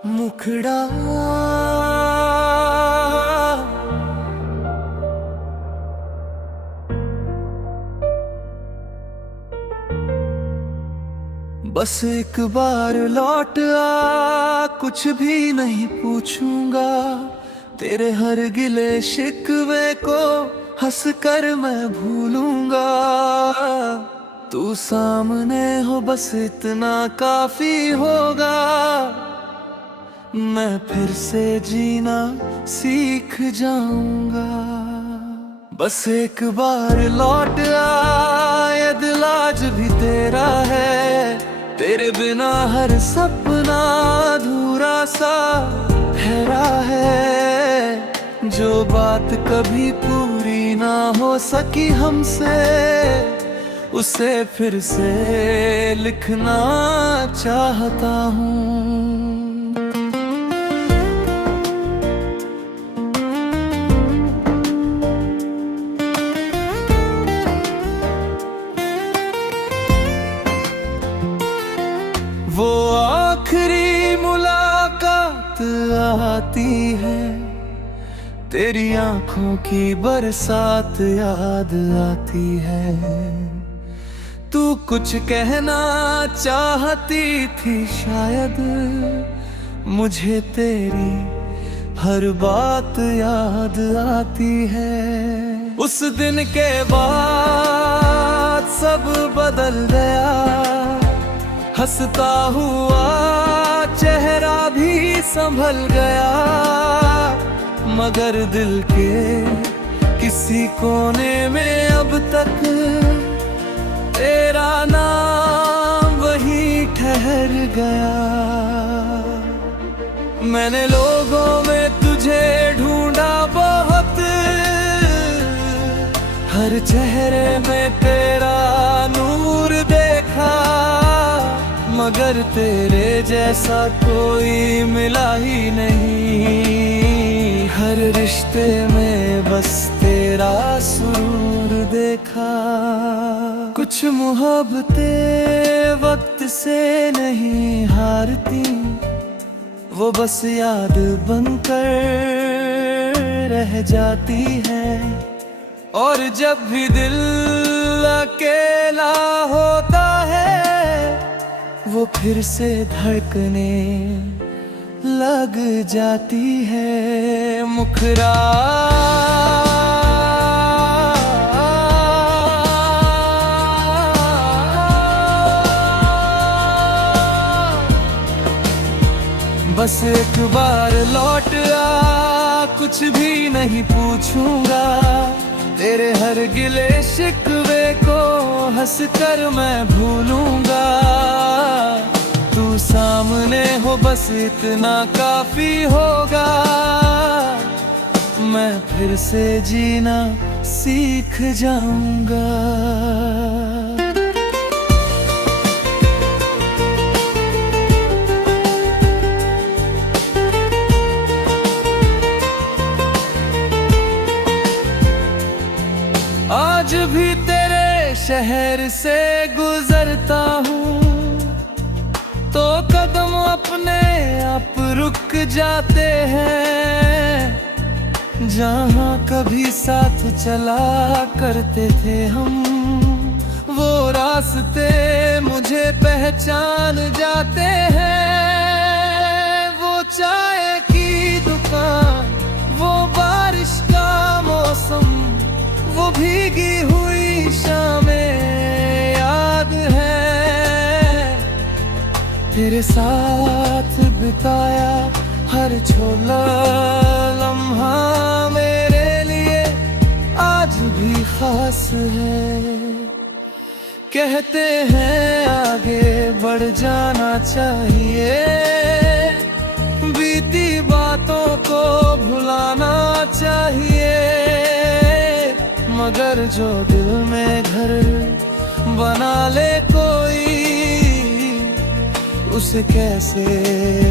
मुखड़ा बस एक बार लौट आ, कुछ भी नहीं पूछूंगा। तेरे हर गिले शिकवे को हंस कर मैं भूलूंगा। तू सामने हो बस इतना काफी होगा। मैं फिर से जीना सीख जाऊंगा। बस एक बार लौट आ, ये दिल आज भी तेरा है। तेरे बिना हर सपना अधूरा सा ठहरा है। जो बात कभी पूरी ना हो सकी हमसे, उसे फिर से लिखना चाहता हूँ। वो आखिरी मुलाकात आती है, तेरी आंखों की बरसात याद आती है। तू कुछ कहना चाहती थी शायद, मुझे तेरी हर बात याद आती है। उस दिन के बाद सब बदल गया, हंसता हुआ चेहरा भी संभल गया। मगर दिल के किसी कोने में अब तक तेरा नाम वही ठहर गया। मैंने लोगों में तुझे ढूंढा बहुत, हर चेहरे में तेरा नूर देखा। मगर तेरे जैसा कोई मिला ही नहीं। हर रिश्ते में बस तेरा सुरूर देखा। कुछ मोहब्बतें वक्त से नहीं हारती, वो बस याद बनकर रह जाती है। और जब भी दिल अकेला होता है, वो फिर से धड़कने लग जाती है। मुखरा बस एक बार लौट आ, कुछ भी नहीं पूछूंगा। तेरे हर गिले शिकवे को हंस कर मैं भूलूंगा। तू सामने हो बस इतना काफी होगा। मैं फिर से जीना सीख जाऊंगा। आज भी तेरे शहर से गुजरता हूँ, तो कदम अपने आप रुक जाते हैं। जहाँ कभी साथ चला करते थे हम, वो रास्ते मुझे पहचान जाते हैं। वो चाय की दुकान, वो बारिश का मौसम, वो भीगी हुई शामें याद है। तेरे साथ बिताया हर छोला लम्हा मेरे लिए आज भी खास है। कहते हैं आगे बढ़ जाना चाहिए, बीती बातों को भुलाना चाहिए। मगर जो दिल में घर बना ले कोई, उसे कैसे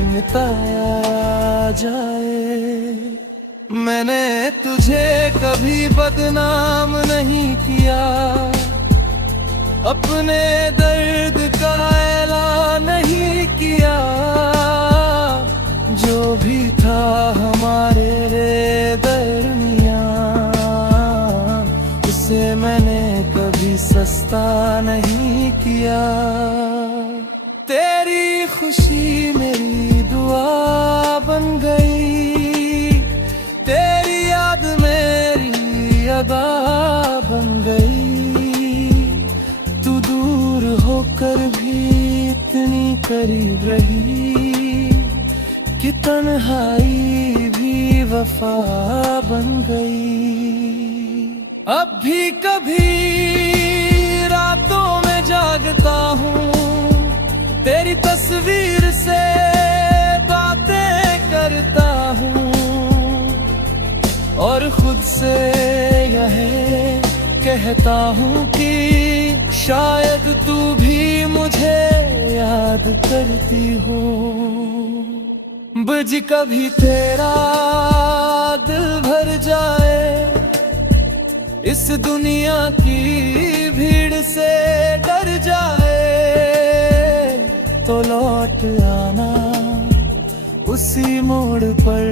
मिटाया जाए। मैंने तुझे कभी बदनाम नहीं किया, अपने दर्द का ऐलान नहीं किया। सस्ता नहीं किया। तेरी खुशी मेरी दुआ बन गई, तेरी याद मेरी अदा बन गई। तू दूर होकर भी इतनी करीब रही कि तन्हाई भी वफा बन गई। अब भी कभी रातों में जागता हूँ, तेरी तस्वीर से बातें करता हूँ और खुद से यह कहता हूँ कि शायद तू भी मुझे याद करती हो। बज कभी तेरा दिल भर जाए, इस दुनिया की भीड़ से डर जाए, तो लौट आना उसी मोड़ पर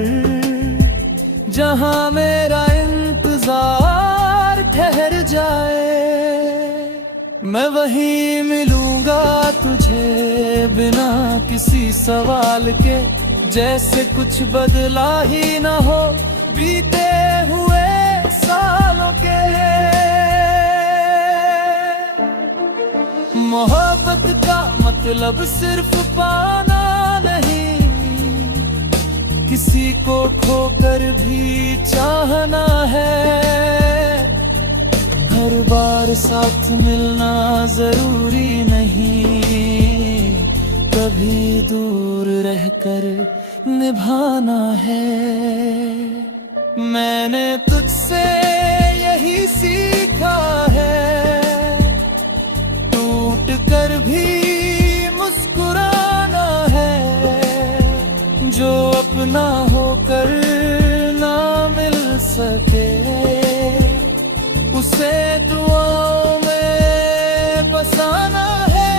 जहां मेरा इंतजार ठहर जाए। मैं वहीं मिलूंगा तुझे बिना किसी सवाल के, जैसे कुछ बदला ही ना हो बीते हुए सालों के। मोहब्बत का मतलब सिर्फ पाना नहीं, किसी को खोकर भी चाहना है। हर बार साथ मिलना जरूरी नहीं, कभी दूर रहकर निभाना है। मैंने तुझसे यही सीखा है, टूट कर भी मुस्कुराना है। जो अपना होकर ना मिल सके, उसे दुआओं में बसाना है।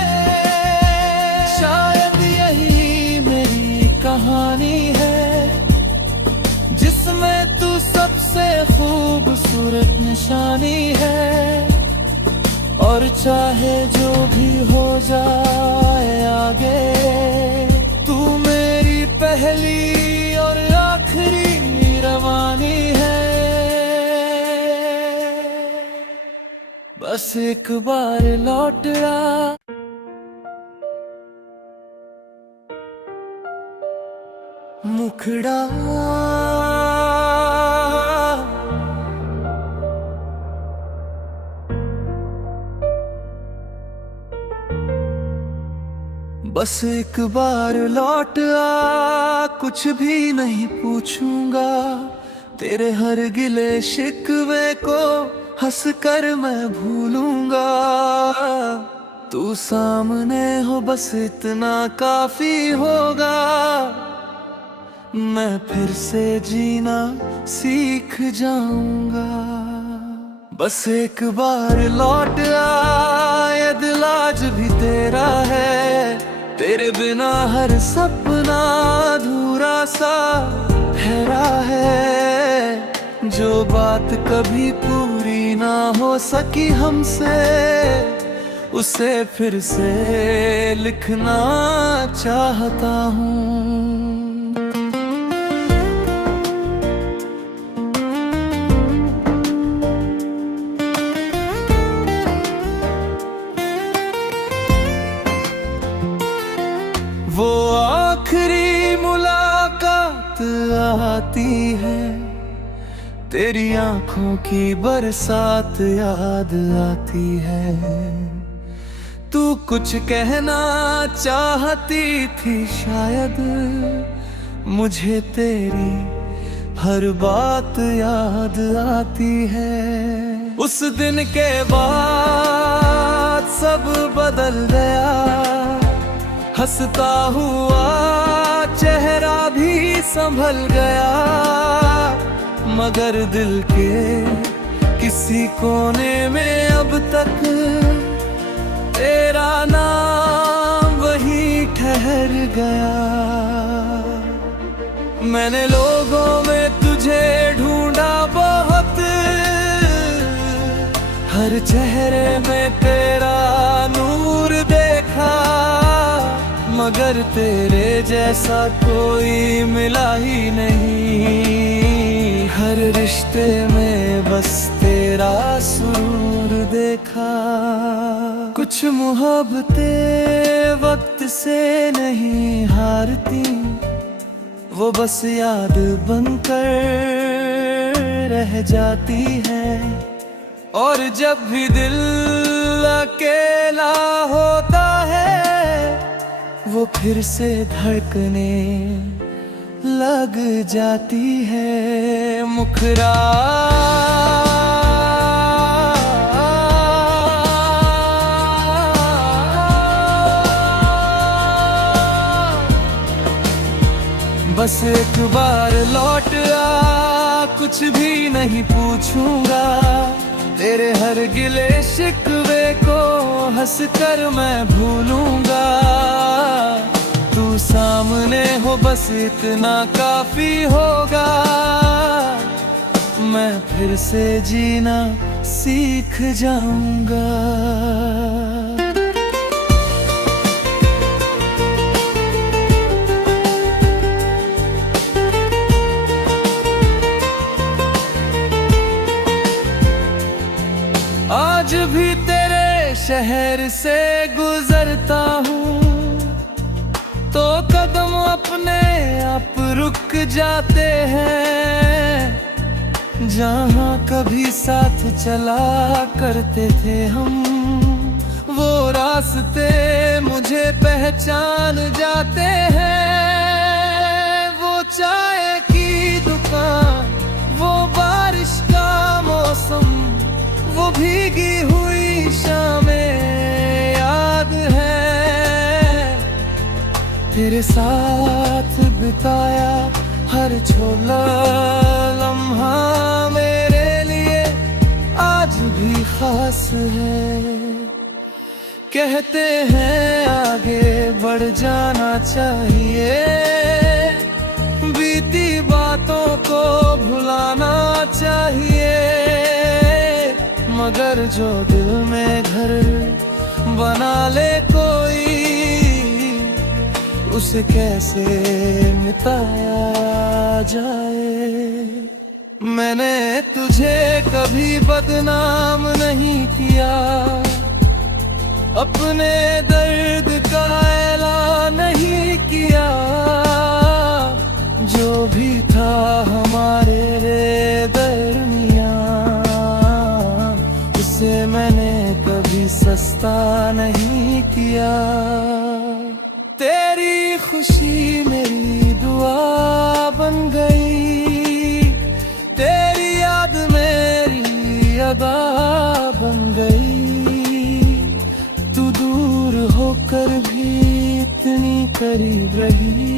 शायद यही मेरी कहानी है, जिसमें तू सबसे खूबसूरत निशानी है। और चाहे जो भी हो जाए आगे, तू मेरी पहली और आखिरी रवानी है। बस एक बार लौट आ, मुखड़ा बस एक बार लौट आ, कुछ भी नहीं पूछूंगा। तेरे हर गिले शिकवे को हंस कर मैं भूलूंगा। तू सामने हो बस इतना काफी होगा, मैं फिर से जीना सीख जाऊंगा। बस एक बार लौट आ, ये दिल आज भी तेरा है। तेरे बिना हर सपना अधूरा सा ठहरा है। जो बात कभी पूरी ना हो सकी हमसे, उसे फिर से लिखना चाहता हूँ। वो आखिरी मुलाकात आती है, तेरी आंखों की बरसात याद आती है। तू कुछ कहना चाहती थी शायद, मुझे तेरी हर बात याद आती है। उस दिन के बाद सब बदल गया, हंसता हुआ चेहरा भी संभल गया। मगर दिल के किसी कोने में अब तक तेरा नाम वही ठहर गया। मैंने लोगों में तुझे ढूंढा बहुत, हर हर चेहरे में तेरा नूर देखा, मगर तेरे जैसा कोई मिला ही नहीं। हर रिश्ते में बस तेरा सुरूर देखा। कुछ मोहब्बतें वक्त से नहीं हारती, वो बस याद बनकर रह जाती है। और जब भी दिल अकेला होता है, वो फिर से धड़कने लग जाती है। मुखरा बस एक बार लौट आ, कुछ भी नहीं पूछूंगा। तेरे हर गिले शिकवे को हंसकर मैं भूलूंगा। तू सामने हो बस इतना काफी होगा, मैं फिर से जीना सीख जाऊंगा। आज भी तेरे शहर से गुजरता हूँ तो कदम अपने आप रुक जाते हैं। जहाँ कभी साथ चला करते थे हम, वो रास्ते मुझे पहचान जाते हैं। वो चाय की दुकान, वो बारिश का मौसम, वो भीगी हुई शामें याद है। तेरे साथ बिताया हर छोटा लम्हा मेरे लिए आज भी खास है। कहते हैं आगे बढ़ जाना चाहिए, बीती बातों को भुलाना चाहिए। मगर जो दिल में घर बना ले कोई, उसे कैसे मिटाया जाए। मैंने तुझे कभी बदनाम नहीं किया, अपने दर्द का ऐलान नहीं किया। जो भी था हमारे दरमियां, उसे मैंने कभी सस्ता नहीं किया। तेरी खुशी मेरी दुआ बन गई, तेरी याद मेरी अदा बन गई। तू दूर होकर भी इतनी करीब रही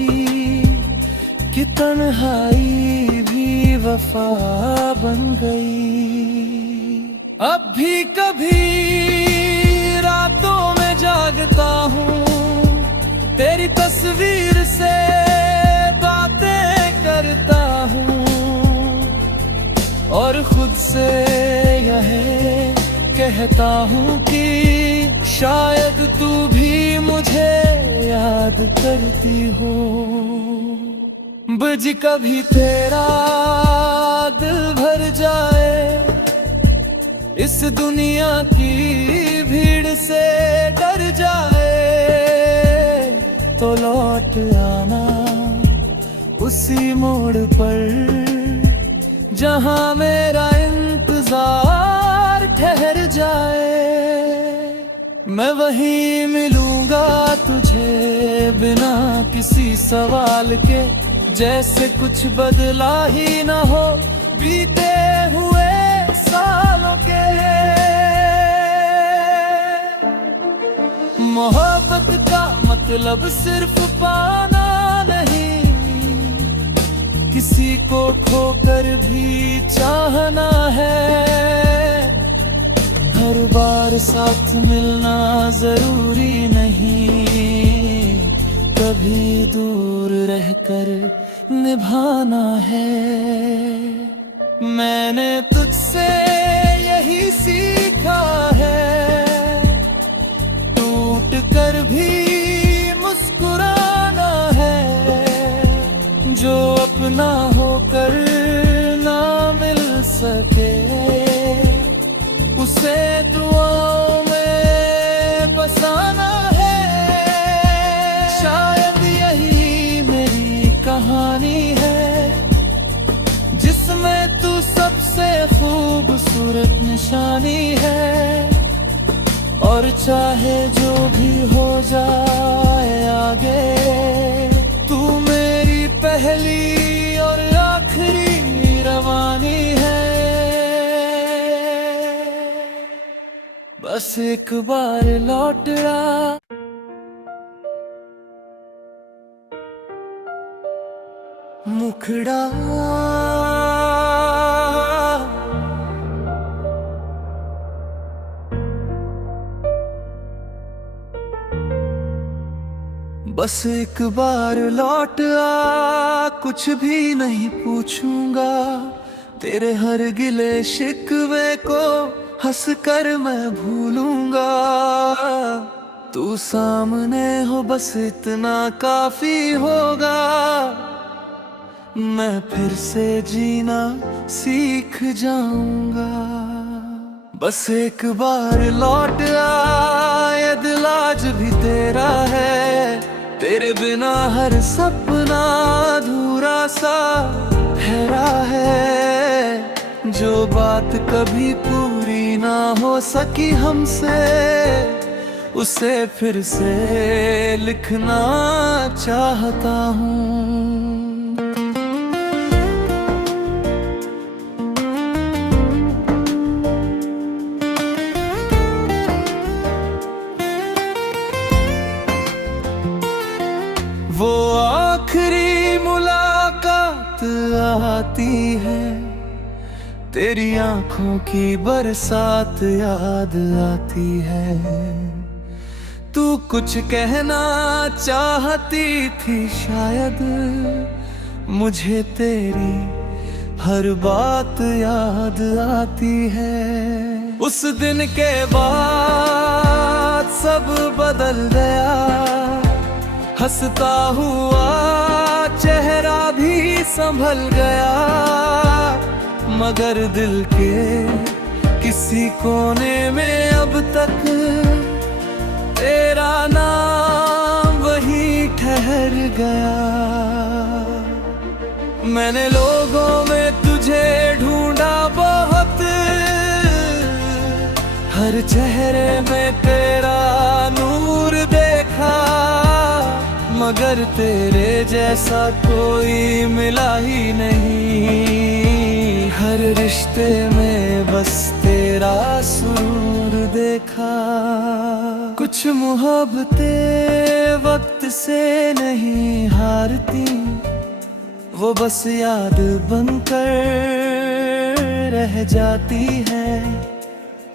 कि तन्हाई भी वफा बन गई। अब भी कभी रातों में जागता हूँ, तेरी तस्वीर से बातें करता हूँ और खुद से यह कहता हूँ कि शायद तू भी मुझे याद करती हो। बज कभी तेरा दिल भर जाए, इस दुनिया की भीड़ से डर जाए, तो लौट आना उसी मोड़ पर जहां मेरा इंतजार ठहर जाए। मैं वहीं मिलूंगा तुझे बिना किसी सवाल के, जैसे कुछ बदला ही ना हो बीते हुए सालों के। मोहब्बत का मतलब सिर्फ पाना नहीं, किसी को खोकर भी चाहना है। हर बार साथ मिलना जरूरी नहीं, कभी दूर रहकर निभाना है। मैंने तुझसे यही सीखा टूट कर भी मुस्कुराना है, जो अपना होकर ना मिल सके उसे दुआओं में बसाना है। शायद यही मेरी कहानी है, जिसमें तू सबसे खूबसूरत निशानी है। और चाहे जो भी हो जाए आगे, तू मेरी पहली और आखिरी रवानी है। बस एक बार लौट आ, मुखड़ा बस एक बार लौट आ, कुछ भी नहीं पूछूंगा। तेरे हर गिले शिकवे को हंस कर मैं भूलूंगा। तू सामने हो बस इतना काफी होगा। मैं फिर से जीना सीख जाऊंगा। बस एक बार लौट आ, ये दिल आज भी तेरा है। तेरे बिना हर सपना अधूरा सा ठहरा है। जो बात कभी पूरी ना हो सकी हमसे, उसे फिर से लिखना चाहता हूँ। वो आखिरी मुलाकात आती है, तेरी आंखों की बरसात याद आती है। तू कुछ कहना चाहती थी शायद, मुझे तेरी हर बात याद आती है। उस दिन के बाद सब बदल गया, हंसता हुआ चेहरा भी संभल गया। मगर दिल के किसी कोने में अब तक तेरा नाम वही ठहर गया। मैंने लोगों में तुझे ढूंढा बहुत, हर चेहरे में तेरा नूर देखा। मगर तेरे जैसा कोई मिला ही नहीं। हर रिश्ते में बस तेरा सुरूर देखा। कुछ मोहब्बतें वक्त से नहीं हारती, वो बस याद बनकर रह जाती है।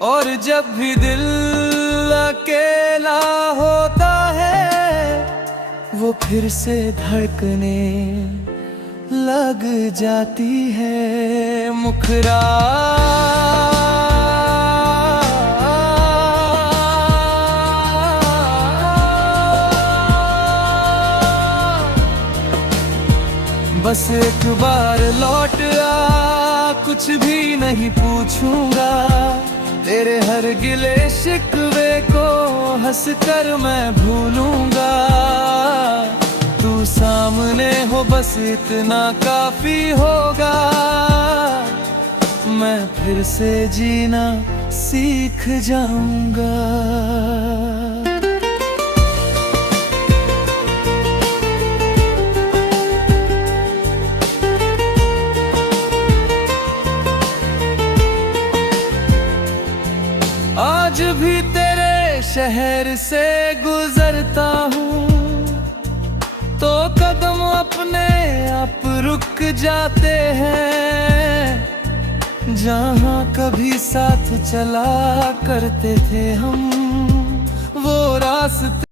और जब भी दिल अकेला होता है, वो फिर से धड़कने लग जाती है। मुखरा बस एक बार लौट आ, कुछ भी नहीं पूछूंगा। तेरे हर गिले शिकवे को हंस कर मैं भूलूंगा। तू सामने हो बस इतना काफी होगा। मैं फिर से जीना सीख जाऊंगा। आज भी तेरे शहर से गुजरता हूँ, तो कदम अपने आप रुक जाते हैं। जहाँ कभी साथ चला करते थे हम, वो रास्ते